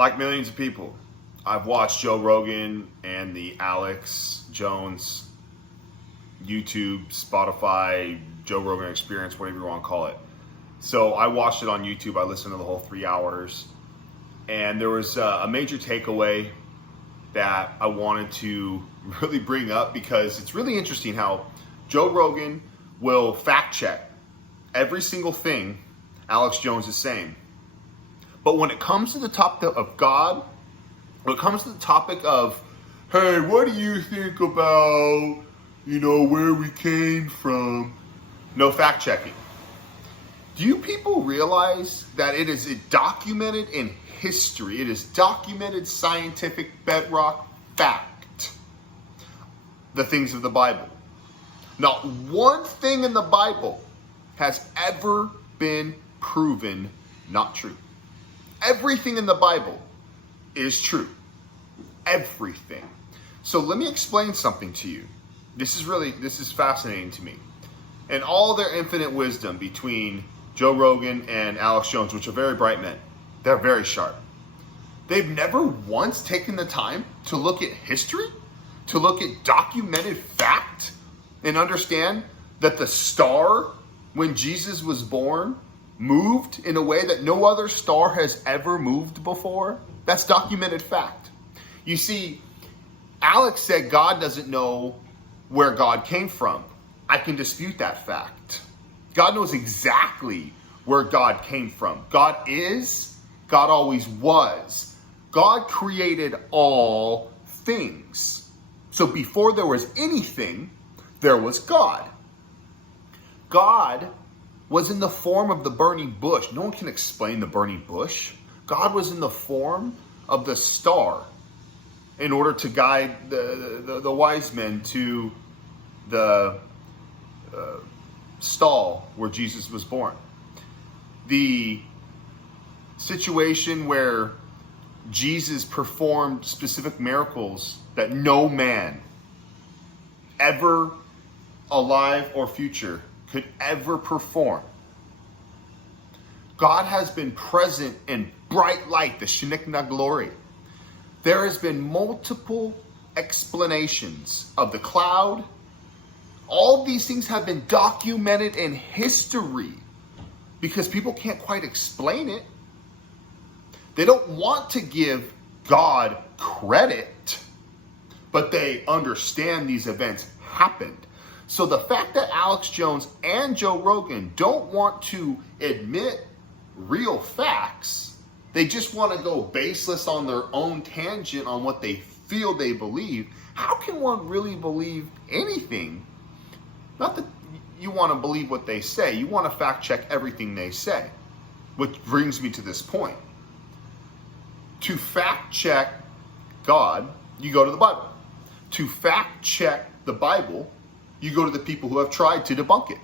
Like millions of people, I've watched Joe Rogan and the Alex Jones YouTube, Spotify, Joe Rogan Experience, whatever you want to call it. So I watched it on YouTube. I listened to the whole 3 hours. And there was a major takeaway that I wanted to really bring up, because it's really interesting how Joe Rogan will fact check every single thing Alex Jones is saying. But when it comes to the topic of God, when it comes to the topic of, hey, what do you think about, where we came from? No fact checking. Do you people realize that it is documented in history? It is documented scientific bedrock fact. The things of the Bible. Not one thing in the Bible has ever been proven not true. Everything in the Bible is true. Everything. So let me explain something to you. This is fascinating to me. And all their infinite wisdom between Joe Rogan and Alex Jones, which are very bright men. They're very sharp. They've never once taken the time to look at history, to look at documented fact, and understand that the star, when Jesus was born, moved in a way that no other star has ever moved before. That's documented fact. You see, Alex said God doesn't know where God came from. I can dispute that fact. God knows exactly where God came from. God is, God always was. God created all things. So before there was anything, there was God. God was in the form of the burning bush. No one can explain the burning bush. God was in the form of the star in order to guide the wise men to the stall where Jesus was born. The situation where Jesus performed specific miracles that no man, ever alive or future, could ever perform. God has been present in bright light, the Shekinah glory. There has been multiple explanations of the cloud. All these things have been documented in history because people can't quite explain it. They don't want to give God credit, but they understand these events happened. So the fact that Alex Jones and Joe Rogan don't want to admit real facts, they just want to go baseless on their own tangent on what they feel they believe. How can one really believe anything? Not that you want to believe what they say. You want to fact check everything they say. Which brings me to this point. To fact check God, you go to the Bible. To fact check the Bible, you go to the people who have tried to debunk it.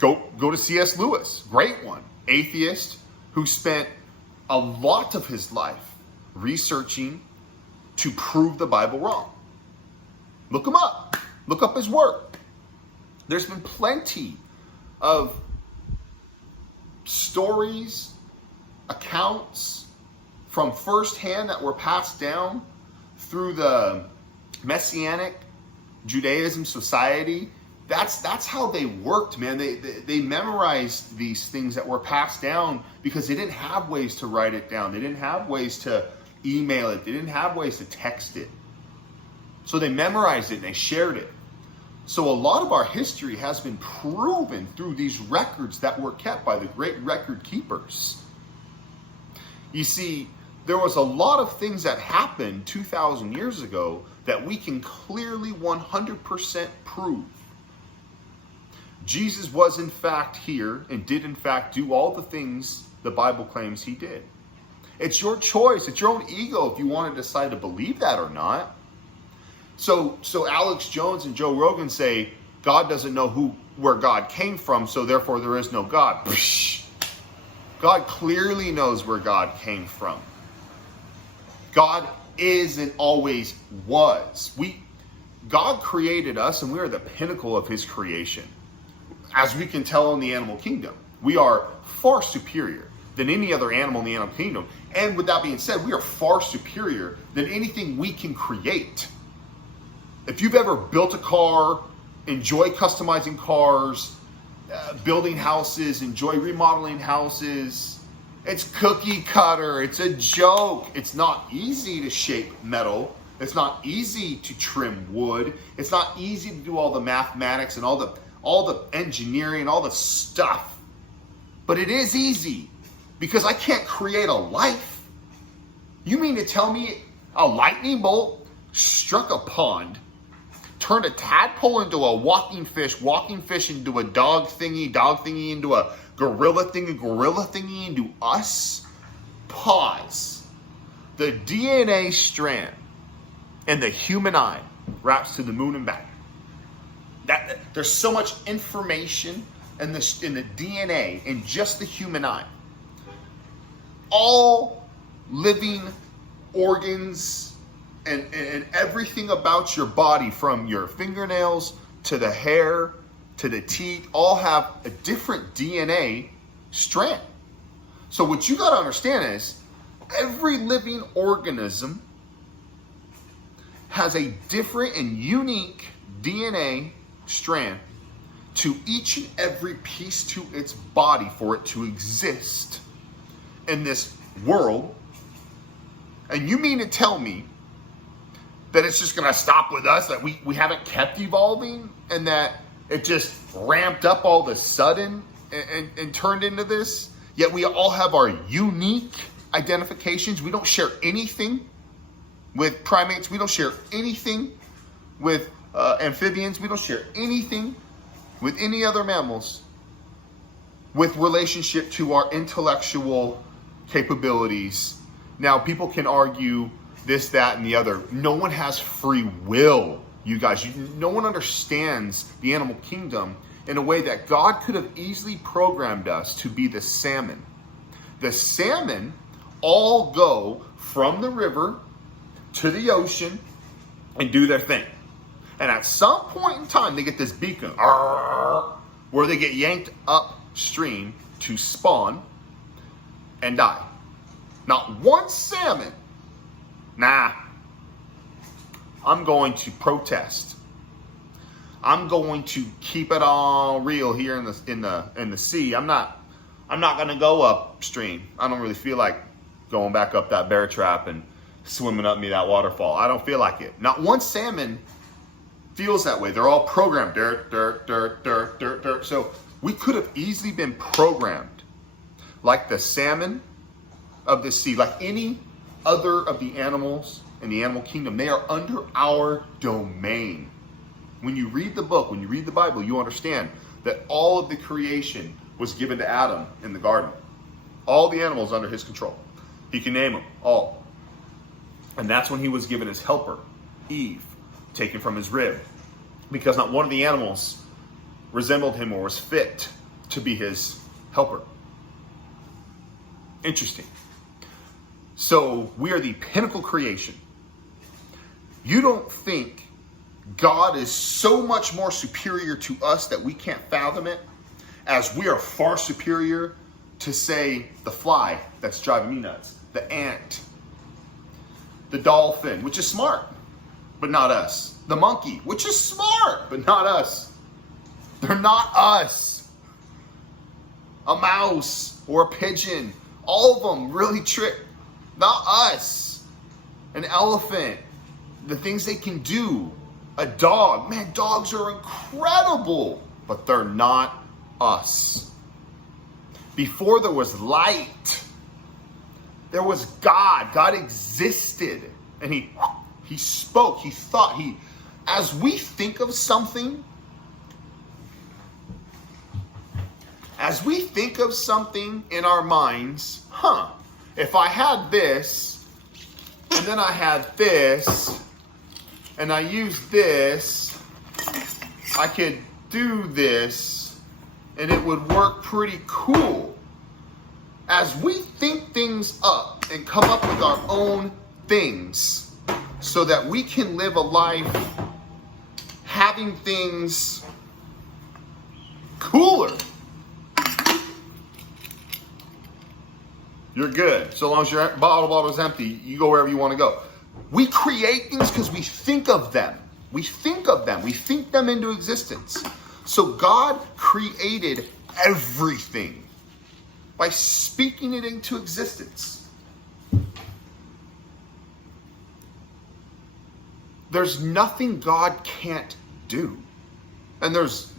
Go to C.S. Lewis, great one, atheist who spent a lot of his life researching to prove the Bible wrong. Look him up. Look up his work. There's been plenty of stories, accounts from firsthand that were passed down through the Messianic Judaism society. That's how they worked, man. They memorized these things that were passed down because they didn't have ways to write it down. They didn't have ways to email it. They didn't have ways to text it. So they memorized it and they shared it. So a lot of our history has been proven through these records that were kept by the great record keepers. You see, there was a lot of things that happened 2,000 years ago that we can clearly 100% prove. Jesus was in fact here and did in fact do all the things the Bible claims he did. It's your choice. It's your own ego if you want to decide to believe that or not. So Alex Jones and Joe Rogan say God doesn't know where God came from, so therefore there is no God. Psh! God clearly knows where God came from. God is and always was. God created us and we are the pinnacle of his creation. As we can tell in the animal kingdom, we are far superior. than any other animal in the animal kingdom. And with that being said, we are far superior than anything we can create. If you've ever built a car, enjoy customizing cars, building houses, enjoy remodeling houses, it's cookie cutter. It's a joke. It's not easy to shape metal. It's not easy to trim wood. It's not easy to do all the mathematics and all the engineering and all the stuff. But it is easy because I can't create a life. You mean to tell me a lightning bolt struck a pond, turned a tadpole into a walking fish into a dog thingy into a gorilla thingy into us? Pause. The DNA strand in the human eye wraps to the moon and back. There's so much information in the DNA in just the human eye. All living organs and everything about your body, from your fingernails to the hair to the teeth, all have a different DNA strand. So what you got to understand is every living organism has a different and unique DNA strand to each and every piece to its body for it to exist in this world. And you mean to tell me that it's just going to stop with us, that we haven't kept evolving, and that it just ramped up all of a sudden and turned into this? Yet we all have our unique identifications. We don't share anything with primates. We don't share anything with amphibians. We don't share anything with any other mammals with relationship to our intellectual capabilities. Now, people can argue this, that, and the other. No one has free will, you guys. No one understands the animal kingdom in a way that God could have easily programmed us to be the salmon. The salmon all go from the river to the ocean and do their thing. And at some point in time, they get this beacon where they get yanked upstream to spawn and die. Not one salmon. Nah. I'm going to protest. I'm going to keep it all real here in the sea. I'm not going to go upstream. I don't really feel like going back up that bear trap and swimming up me that waterfall. I don't feel like it. Not one salmon feels that way. They're all programmed. Dirt, dirt, dirt, dirt, dirt, dirt. So we could have easily been programmed like the salmon of the sea, like any other of the animals in the animal kingdom. They are under our domain. When you read the book, when you read the Bible, you understand that all of the creation was given to Adam in the garden. All the animals under his control. He can name them all. And that's when he was given his helper, Eve, taken from his rib, because not one of the animals resembled him or was fit to be his helper. Interesting. So we are the pinnacle creation. You don't think God is so much more superior to us that we can't fathom it, as we are far superior to, say, the fly that's driving me nuts, the ant, the dolphin, which is smart, but not us. The monkey, which is smart, but not us. They're not us. A mouse or a pigeon, all of them really trick. Not us. An elephant, the things they can do. A dog, man, dogs are incredible, but they're not us. Before there was light, there was God. God existed, and he spoke, he thought. As we think of something, in our minds, if I had this, and then I had this, and I used this, I could do this, and it would work pretty cool. As we think things up and come up with our own things so that we can live a life having things cooler. You're good. So long as your bottle is empty, you go wherever you want to go. We create things because we think of them. We think of them. We think them into existence. So God created everything by speaking it into existence. There's nothing God can't do. And there's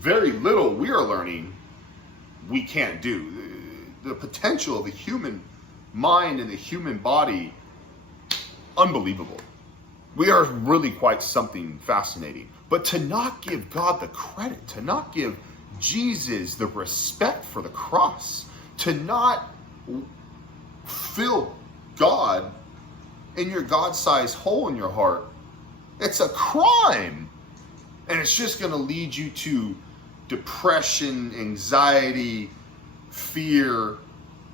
very little we are learning we can't do. The potential of the human mind and the human body, unbelievable. We are really quite something fascinating. But to not give God the credit, to not give Jesus the respect for the cross, to not fill God in your God-sized hole in your heart, it's a crime. And it's just going to lead you to depression, anxiety, fear,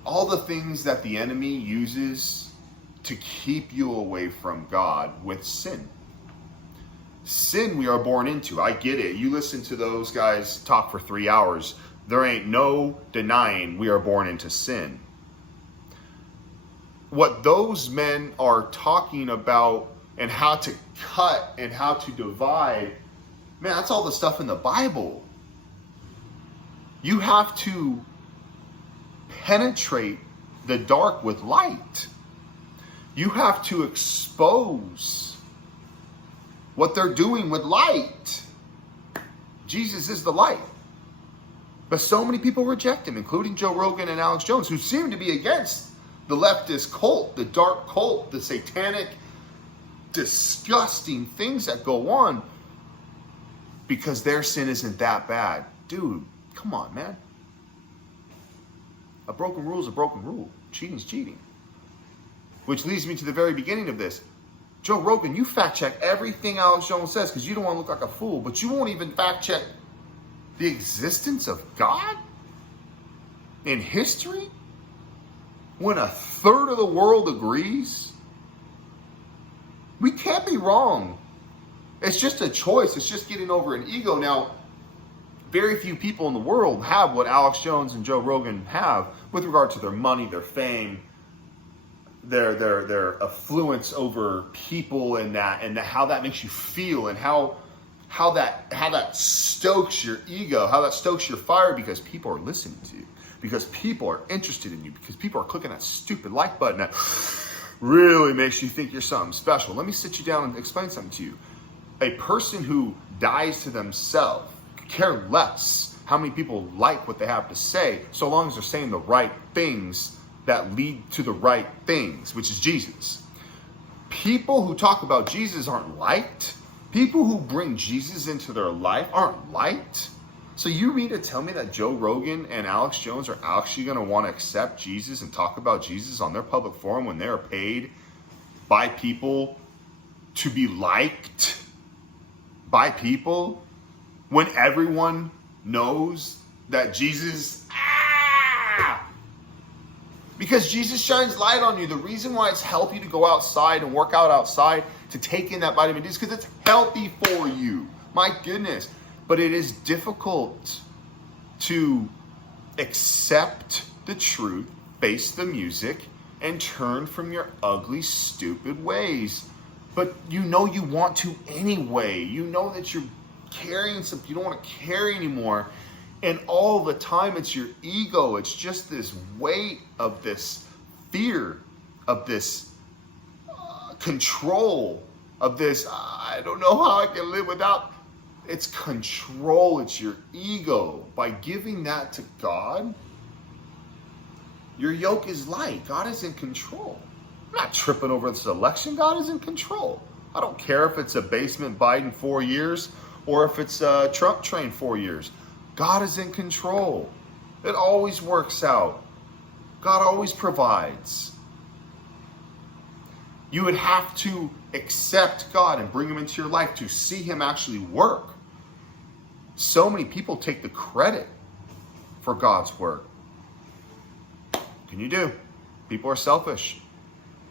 all the things that the enemy uses to keep you away from God with sin. Sin we are born into. I get it. You listen to those guys talk for 3 hours. There ain't no denying we are born into sin. What those men are talking about and how to cut and how to divide, man, that's all the stuff in the Bible. You have to penetrate the dark with light. You have to expose what they're doing with light. Jesus is the light. But so many people reject him, including Joe Rogan and Alex Jones, who seem to be against the leftist cult, the dark cult, the satanic, disgusting things that go on because their sin isn't that bad. Dude, come on, man. A broken rule is a broken rule. Cheating is cheating. Which leads me to the very beginning of this. Joe Rogan, you fact check everything Alex Jones says because you don't want to look like a fool, but you won't even fact check the existence of God in history when a third of the world agrees. We can't be wrong. It's just a choice. It's just getting over an ego. Now, very few people in the world have what Alex Jones and Joe Rogan have with regard to their money, their fame, their affluence over people, and how that makes you feel, and how that stokes your ego, how that stokes your fire because people are listening to you, because people are interested in you, because people are clicking that stupid like button that really makes you think you're something special. Let me sit you down and explain something to you. A person who dies to themselves care less how many people like what they have to say, so long as they're saying the right things that lead to the right things, which is Jesus. People who talk about Jesus aren't liked. People who bring Jesus into their life aren't liked. So you mean to tell me that Joe Rogan and Alex Jones are actually going to want to accept Jesus and talk about Jesus on their public forum when they're paid by people to be liked by people, when everyone knows that Jesus, because Jesus shines light on you. The reason why it's healthy to go outside and work out outside, to take in that vitamin D, is because it's healthy for you. My goodness. But it is difficult to accept the truth, face the music, and turn from your ugly, stupid ways. But you know you want to anyway. You know that you're carrying something you don't want to carry anymore. And all the time it's your ego. It's just this weight of this fear, of this control, of this, I don't know how I can live without. It's control. It's your ego. By giving that to God, your yoke is light. God is in control. I'm not tripping over this election. God is in control. I don't care if it's a basement Biden 4 years or if it's a Trump train 4 years. God is in control. It always works out. God always provides. You would have to accept God and bring him into your life to see him actually work. So many people take the credit for God's work. What can you do? People are selfish.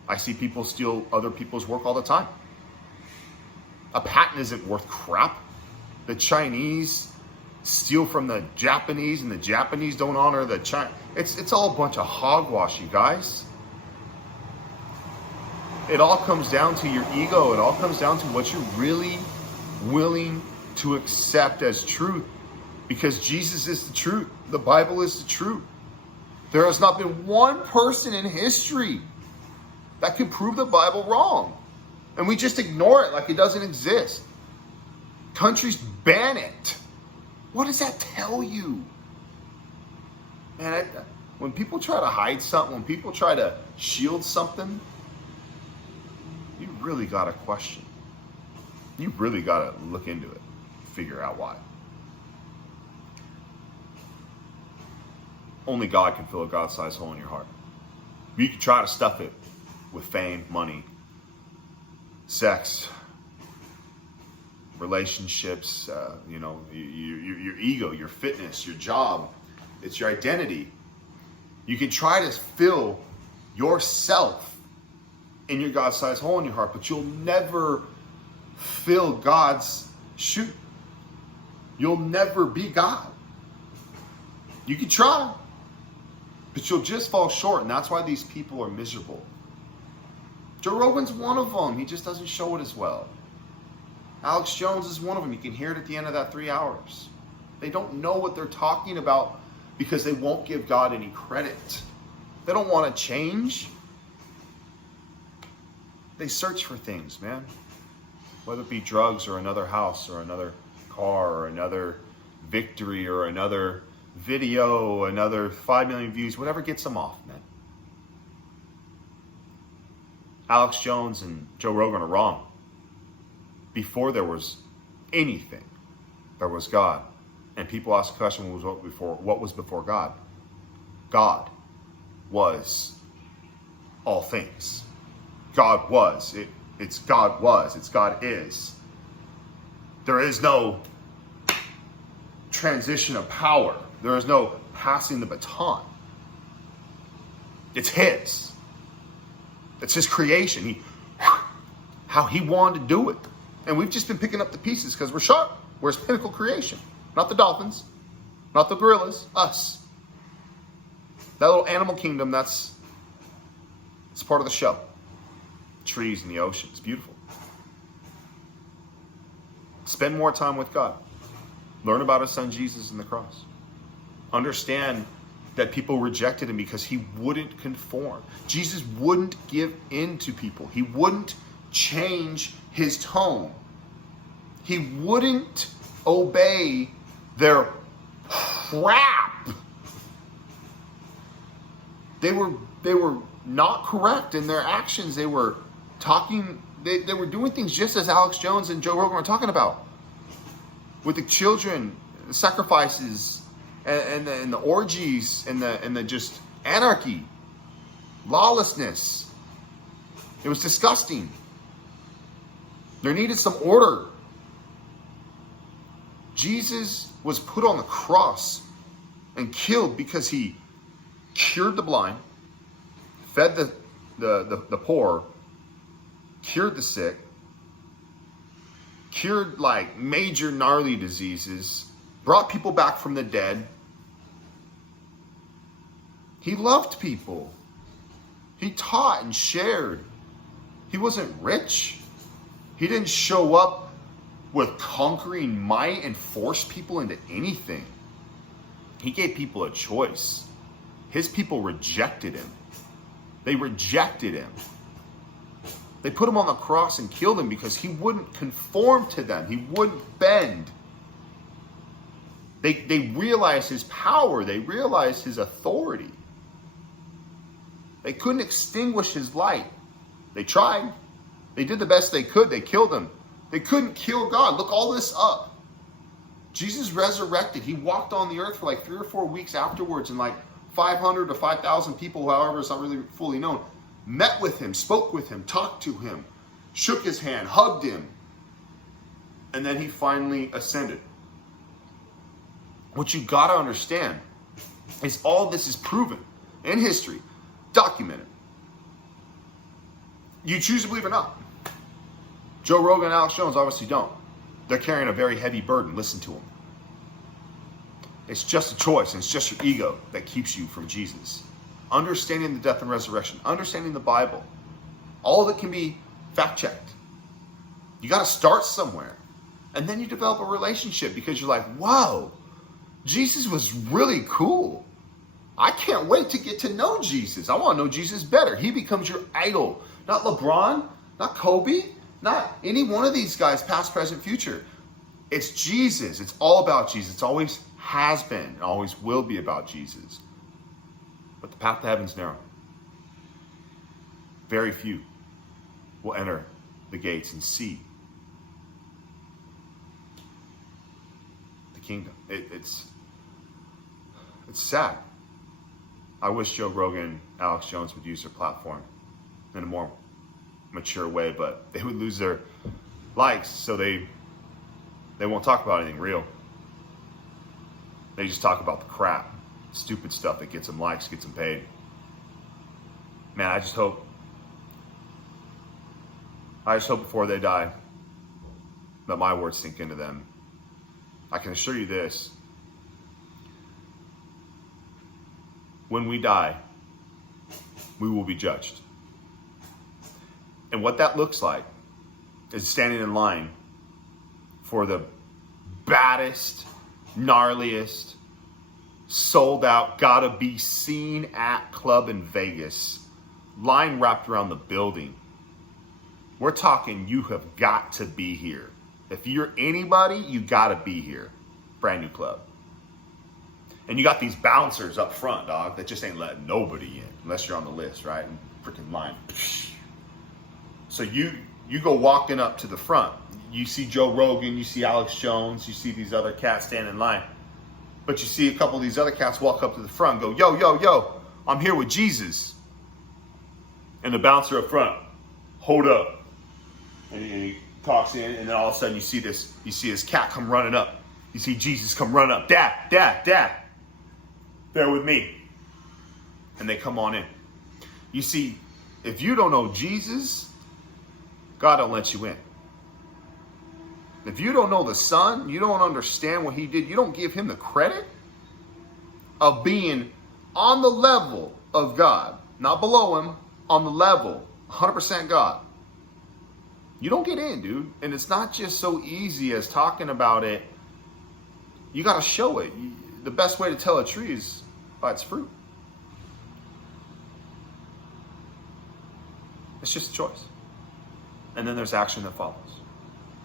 I see people steal other people's work all the time. A patent isn't worth crap. The Chinese steal from the Japanese and the Japanese don't honor the China. It's all a bunch of hogwash, you guys. It all comes down to your ego. It all comes down to what you're really willing to accept as truth. Because Jesus is the truth. The Bible is the truth. There has not been one person in history that could prove the Bible wrong. And we just ignore it like it doesn't exist. Countries ban it. What does that tell you? Man, when people try to hide something, when people try to shield something, you really got to question. You really got to look into it, figure out why. Only God can fill a God-sized hole in your heart. You can try to stuff it with fame, money, sex, relationships, your ego, your fitness, your job. It's your identity. You can try to fill yourself in your God-sized hole in your heart, but you'll never fill God's shoe. You'll never be God. You can try, but you'll just fall short, and that's why these people are miserable. Joe Rogan's one of them. He just doesn't show it as well. Alex Jones is one of them. You can hear it at the end of that 3 hours. They don't know what they're talking about because they won't give God any credit. They don't want to change. They search for things, man. Whether it be drugs or another house or another car or another victory or another video, another 5 million views, whatever gets them off, man. Alex Jones and Joe Rogan are wrong. Before there was anything, there was God. And people ask the question, what was before God? God was all things. God was. It's God was. It's God is. There is no transition of power. There is no passing the baton. It's His. It's His creation. How He wanted to do it. And we've just been picking up the pieces because we're sharp. We're His pinnacle creation. Not the dolphins. Not the gorillas. Us. That little animal kingdom, it's part of the show. Trees and the ocean. It's beautiful. Spend more time with God. Learn about His Son Jesus and the cross. Understand that people rejected Him because He wouldn't conform. Jesus wouldn't give in to people. He wouldn't change His tone. He wouldn't obey their crap. They were not correct in their actions. They were talking, they were doing things just as Alex Jones and Joe Rogan were talking about. With the children, the sacrifices, and the orgies, and the just anarchy, lawlessness. It was disgusting. There needed some order. Jesus was put on the cross and killed because He cured the blind, fed the poor, cured the sick, cured like major gnarly diseases, brought people back from the dead. He loved people. He taught and shared. He wasn't rich. He didn't show up with conquering might and force people into anything. He gave people a choice. His people rejected Him. They rejected Him. They put Him on the cross and killed Him because He wouldn't conform to them. He wouldn't bend. They realized His power. They realized His authority. They couldn't extinguish His light. They tried. They did the best they could. They killed Him. They couldn't kill God. Look all this up. Jesus resurrected. He walked on the earth for like 3 or 4 weeks afterwards, and like 500 to 5,000 people, however, it's not really fully known, met with Him, spoke with Him, talked to Him, shook His hand, hugged Him, and then He finally ascended. What you got to understand is all this is proven in history, documented. You choose to believe or not. Joe Rogan and Alex Jones obviously don't. They're carrying a very heavy burden. Listen to them. It's just a choice, and it's just your ego that keeps you from Jesus. Understanding the death and resurrection, understanding the Bible, all of it can be fact-checked. You got to start somewhere. And then you develop a relationship because you're like, whoa, Jesus was really cool. I can't wait to get to know Jesus. I want to know Jesus better. He becomes your idol. Not LeBron, not Kobe, not any one of these guys, past, present, future. It's Jesus. It's all about Jesus. It's always has been and always will be about Jesus. But the path to heaven's narrow. Very few will enter the gates and see the kingdom. It's sad. I wish Joe Rogan, Alex Jones would use their platform in a more mature way, but they would lose their likes, so they won't talk about anything real. They just talk about the crap, stupid stuff that gets them likes, gets them paid. Man, I just hope before they die that my words sink into them. I can assure you this. When we die, we will be judged. And what that looks like is standing in line for the baddest, gnarliest, sold out, gotta be seen at club in Vegas. Line wrapped around the building. We're talking you have got to be here. If you're anybody, you gotta be here. Brand new club. And you got these bouncers up front, dog, that just ain't letting nobody in unless you're on the list, right? And freaking line. So you go walking up to the front. You see Joe Rogan, you see Alex Jones, you see these other cats standing in line. But you see a couple of these other cats walk up to the front and go, yo, I'm here with Jesus. And the bouncer up front, hold up. And he talks in, and then all of a sudden you see this cat come running up. You see Jesus come running up. Dad. Bear with me. And they come on in. You see, if you don't know Jesus, God don't let you in. If you don't know the Son, you don't understand what he did, you don't give him the credit of being on the level of God, not below him, on the level, 100% God. You don't get in, dude. And it's not just so easy as talking about it. You got to show it. The best way to tell a tree is by its fruit. It's just a choice. And then there's action that follows.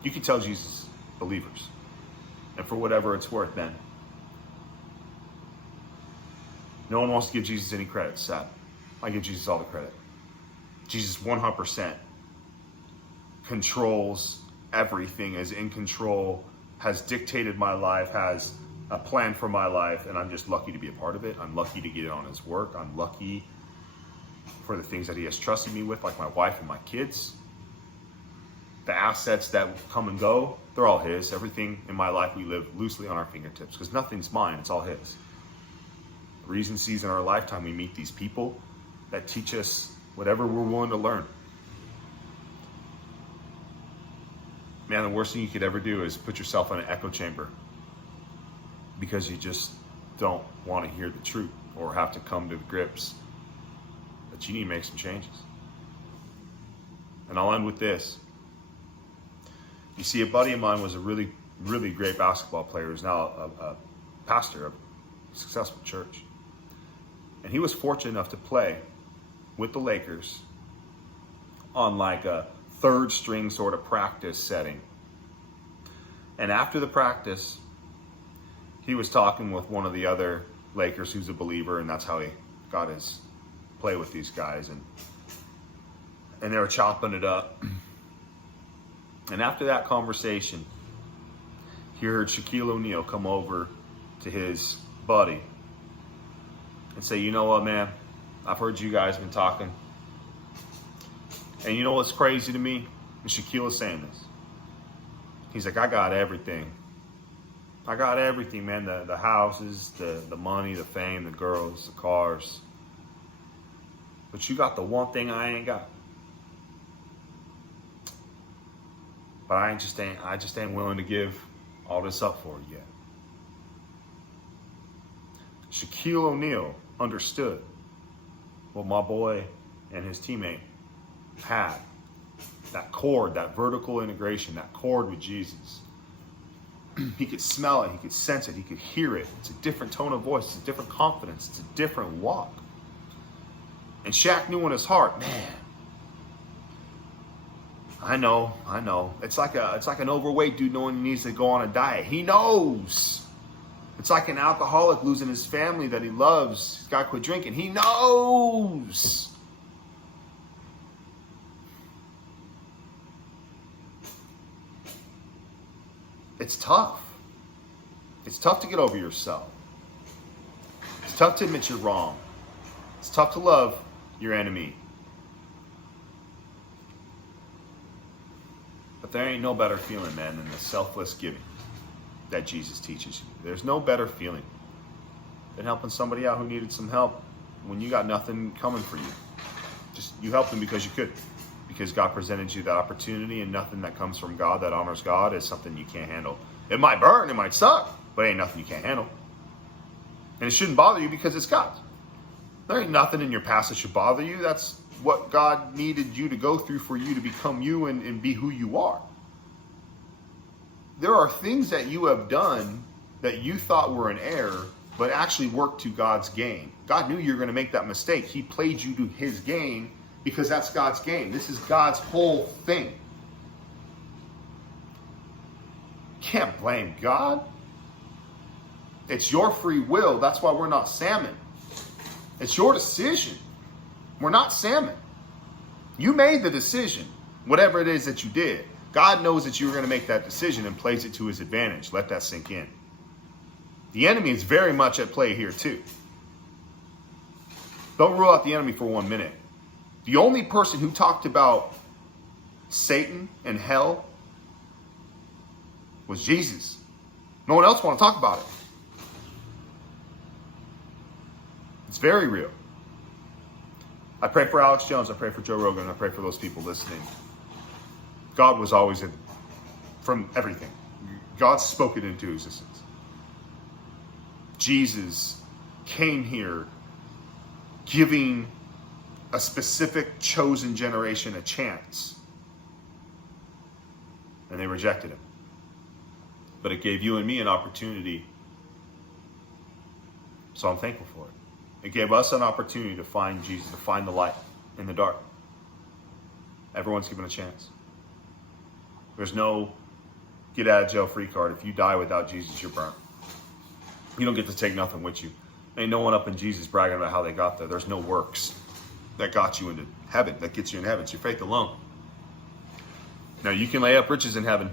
You can tell Jesus believers. And for whatever it's worth, man. No one wants to give Jesus any credit. It's sad. I give Jesus all the credit. Jesus 100% controls everything, is in control, has dictated my life, has a plan for my life, and I'm just lucky to be a part of it. I'm lucky to get in on his work. I'm lucky for the things that he has trusted me with, like my wife and my kids. The assets that come and go, they're all his. Everything in my life we live loosely on our fingertips because nothing's mine, it's all his. The recencies in our lifetime, we meet these people that teach us whatever we're willing to learn. Man, the worst thing you could ever do is put yourself in an echo chamber because you just don't want to hear the truth or have to come to grips that you need to make some changes. And I'll end with this. You see, a buddy of mine was a really, really great basketball player who's now a pastor of a successful church. And he was fortunate enough to play with the Lakers on like a third string sort of practice setting. And after the practice, he was talking with one of the other Lakers who's a believer, and that's how he got his play with these guys. And they were chopping it up. And after that conversation, he heard Shaquille O'Neal come over to his buddy and say, you know what, man? I've heard you guys been talking. And you know what's crazy to me? And Shaquille is saying this. He's like, I got everything. I got everything, man. The houses, the money, the fame, the girls, the cars. But you got the one thing I ain't got. But I just ain't willing to give all this up for you yet. Shaquille O'Neal understood what my boy and his teammate had. That chord, that vertical integration, that chord with Jesus. He could smell it, he could sense it, he could hear it. It's a different tone of voice, it's a different confidence, it's a different walk. And Shaq knew in his heart, man, I know. It's like an overweight dude knowing he needs to go on a diet. He knows. It's like an alcoholic losing his family that he loves. He's got to quit drinking. He knows. It's tough. It's tough to get over yourself. It's tough to admit you're wrong. It's tough to love your enemy. But there ain't no better feeling, man, than the selfless giving that Jesus teaches you. There's no better feeling than helping somebody out who needed some help when you got nothing coming for you. Just you helped them because you could. Because God presented you that opportunity, and nothing that comes from God that honors God is something you can't handle. It might burn, it might suck, but it ain't nothing you can't handle. And it shouldn't bother you because it's God's. There ain't nothing in your past that should bother you. That's what God needed you to go through for you to become you and be who you are. There are things that you have done that you thought were an error, but actually worked to God's game. God knew you were going to make that mistake. He played you to his game because that's God's game. This is God's whole thing. Can't blame God. It's your free will. That's why we're not salmon. It's your decision. We're not salmon. You made the decision, whatever it is that you did. God knows that you were going to make that decision and plays it to his advantage. Let that sink in. The enemy is very much at play here too. Don't rule out the enemy for 1 minute. The only person who talked about Satan and hell was Jesus. No one else wanted to talk about it. It's very real. I pray for Alex Jones. I pray for Joe Rogan. I pray for those people listening. God was always in from everything. God spoke it into existence. Jesus came here giving a specific chosen generation a chance. And they rejected him. But it gave you and me an opportunity. So I'm thankful for it. It gave us an opportunity to find Jesus, to find the light in the dark. Everyone's given a chance. There's no get out of jail free card. If you die without Jesus, you're burnt. You don't get to take nothing with you. Ain't no one up in Jesus bragging about how they got there. There's no works that got you into heaven, that gets you in heaven. It's your faith alone. Now, you can lay up riches in heaven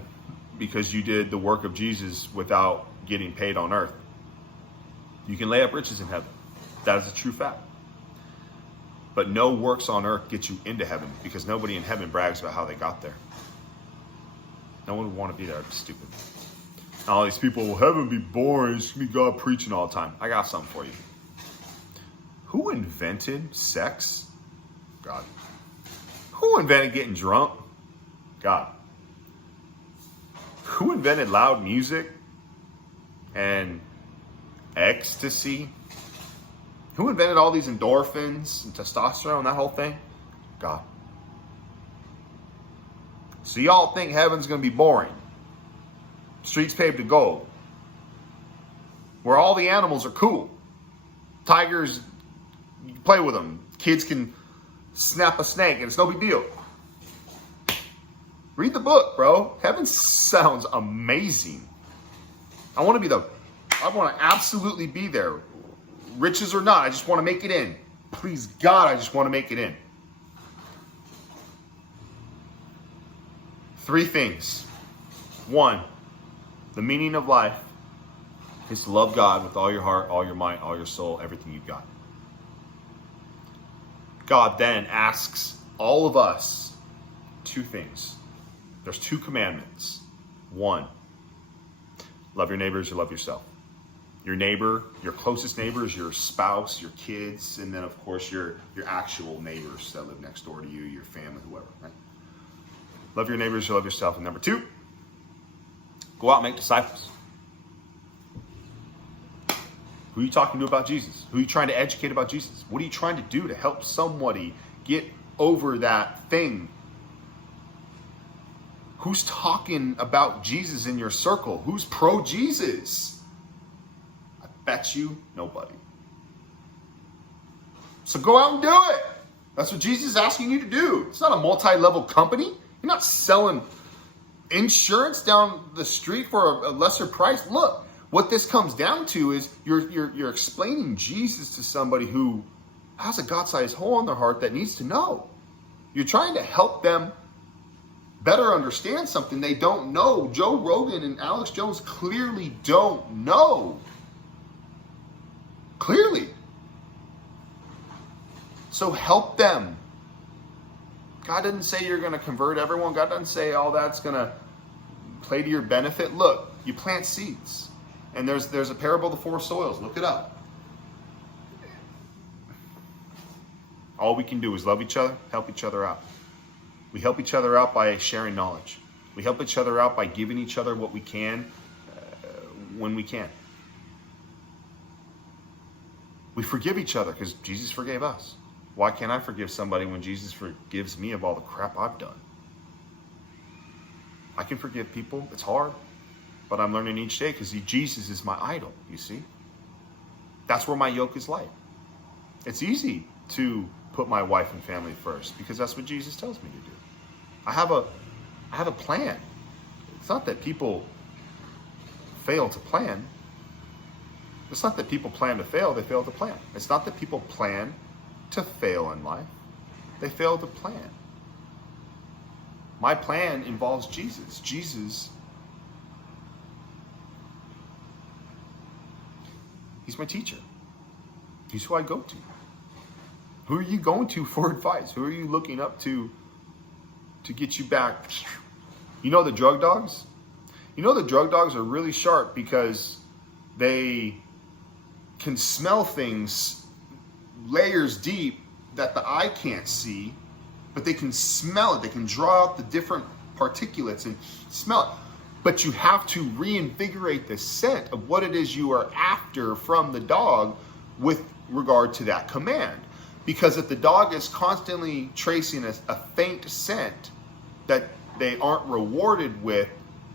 because you did the work of Jesus without getting paid on earth. You can lay up riches in heaven. That is a true fact. But no works on earth get you into heaven because nobody in heaven brags about how they got there. No one would want to be there. It's stupid. All these people, well, heaven be boring. It's going to be God preaching all the time. I got something for you. Who invented sex? God. Who invented getting drunk? God. Who invented loud music and ecstasy? Who invented all these endorphins and testosterone, that whole thing? God. So y'all think heaven's going to be boring. Streets paved with gold. Where all the animals are cool. Tigers, you can play with them. Kids can snap a snake and it's no big deal. Read the book, bro. Heaven sounds amazing. I want to absolutely be there. Riches or not, I just want to make it in. Please God, I just want to make it in. 3 things. 1, the meaning of life is to love God with all your heart, all your mind, all your soul, everything you've got. God then asks all of us 2 things. There's 2 commandments. 1, love your neighbor as you love yourself. Your neighbor, your closest neighbor is your spouse, your kids, and then of course your actual neighbors that live next door to you, your family, whoever, right? Love your neighbors, you love yourself. And number 2, go out and make disciples. Who are you talking to about Jesus? Who are you trying to educate about Jesus? What are you trying to do to help somebody get over that thing? Who's talking about Jesus in your circle? Who's pro-Jesus? I bet you nobody. So go out and do it. That's what Jesus is asking you to do. It's not a multi-level company. You're not selling insurance down the street for a lesser price. Look, what this comes down to is you're explaining Jesus to somebody who has a God-sized hole in their heart that needs to know. You're trying to help them better understand something they don't know. Joe Rogan and Alex Jones clearly don't know. Clearly. So help them. God doesn't say you're going to convert everyone. God doesn't say all that's going to play to your benefit. Look, you plant seeds. And there's a parable of the four soils. Look it up. All we can do is love each other, help each other out. We help each other out by sharing knowledge. We help each other out by giving each other what we can when we can. We forgive each other because Jesus forgave us. Why can't I forgive somebody when Jesus forgives me of all the crap I've done? I can forgive people. It's hard. But I'm learning each day because Jesus is my idol, you see? That's where my yoke is light. It's easy to put my wife and family first because that's what Jesus tells me to do. I have a plan. It's not that people fail to plan. It's not that people plan to fail, they fail to plan. It's not that people plan to fail in life. They fail to plan. My plan involves Jesus. Jesus, he's my teacher. He's who I go to. Who are you going to for advice? Who are you looking up to get you back? You know the drug dogs? You know the drug dogs are really sharp because they can smell things layers deep that the eye can't see, but they can smell it. They can draw out the different particulates and smell it. But you have to reinvigorate the scent of what it is you are after from the dog with regard to that command. Because if the dog is constantly tracing a faint scent that they aren't rewarded with,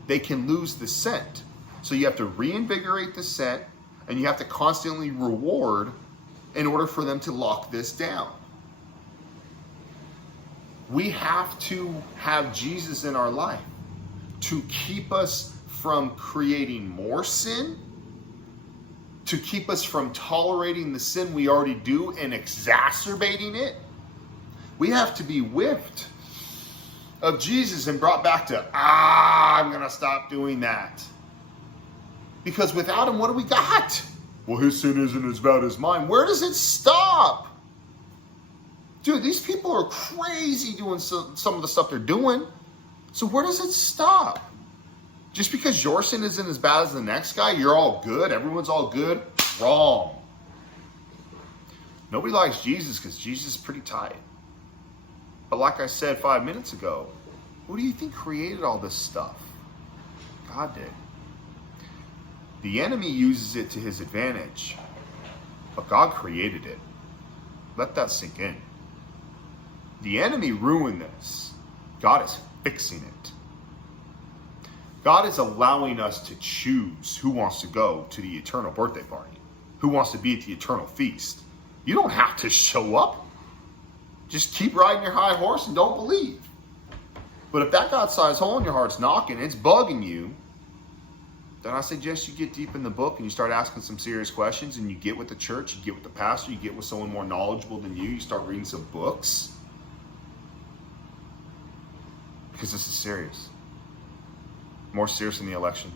they can lose the scent. So you have to reinvigorate the scent and you have to constantly reward in order for them to lock this down. We have to have Jesus in our life to keep us from creating more sin, to keep us from tolerating the sin we already do and exacerbating it. We have to be whipped of Jesus and brought back to, I'm going to stop doing that. Because without him, what do we got? Well, his sin isn't as bad as mine. Where does it stop? Dude, these people are crazy doing some of the stuff they're doing. So where does it stop? Just because your sin isn't as bad as the next guy, you're all good, everyone's all good? Wrong. Nobody likes Jesus because Jesus is pretty tight. But like I said 5 minutes ago, who do you think created all this stuff? God did. The enemy uses it to his advantage, but God created it. Let that sink in. The enemy ruined this. God is fixing it. God is allowing us to choose who wants to go to the eternal birthday party, who wants to be at the eternal feast. You don't have to show up. Just keep riding your high horse and don't believe. But if that God-sized hole in your heart's knocking, it's bugging you, then I suggest you get deep in the book and you start asking some serious questions and you get with the church, you get with the pastor, you get with someone more knowledgeable than you start reading some books. Because this is serious. More serious than the election.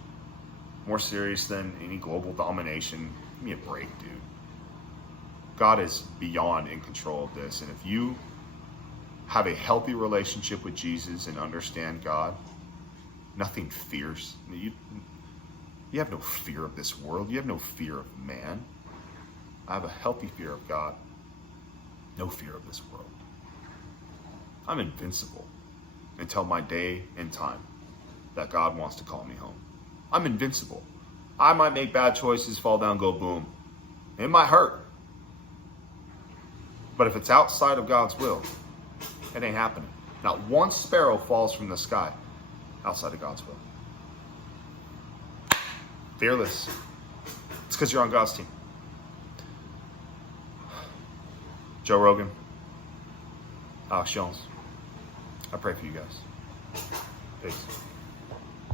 More serious than any global domination. Give me a break, dude. God is beyond in control of this. And if you have a healthy relationship with Jesus and understand God, nothing fears. You have no fear of this world. You have no fear of man. I have a healthy fear of God. No fear of this world. I'm invincible until my day and time that God wants to call me home. I'm invincible. I might make bad choices, fall down, go boom. It might hurt. But if it's outside of God's will, it ain't happening. Not one sparrow falls from the sky outside of God's will. Fearless. It's because you're on God's team. Joe Rogan, Alex Jones, I pray for you guys. Peace.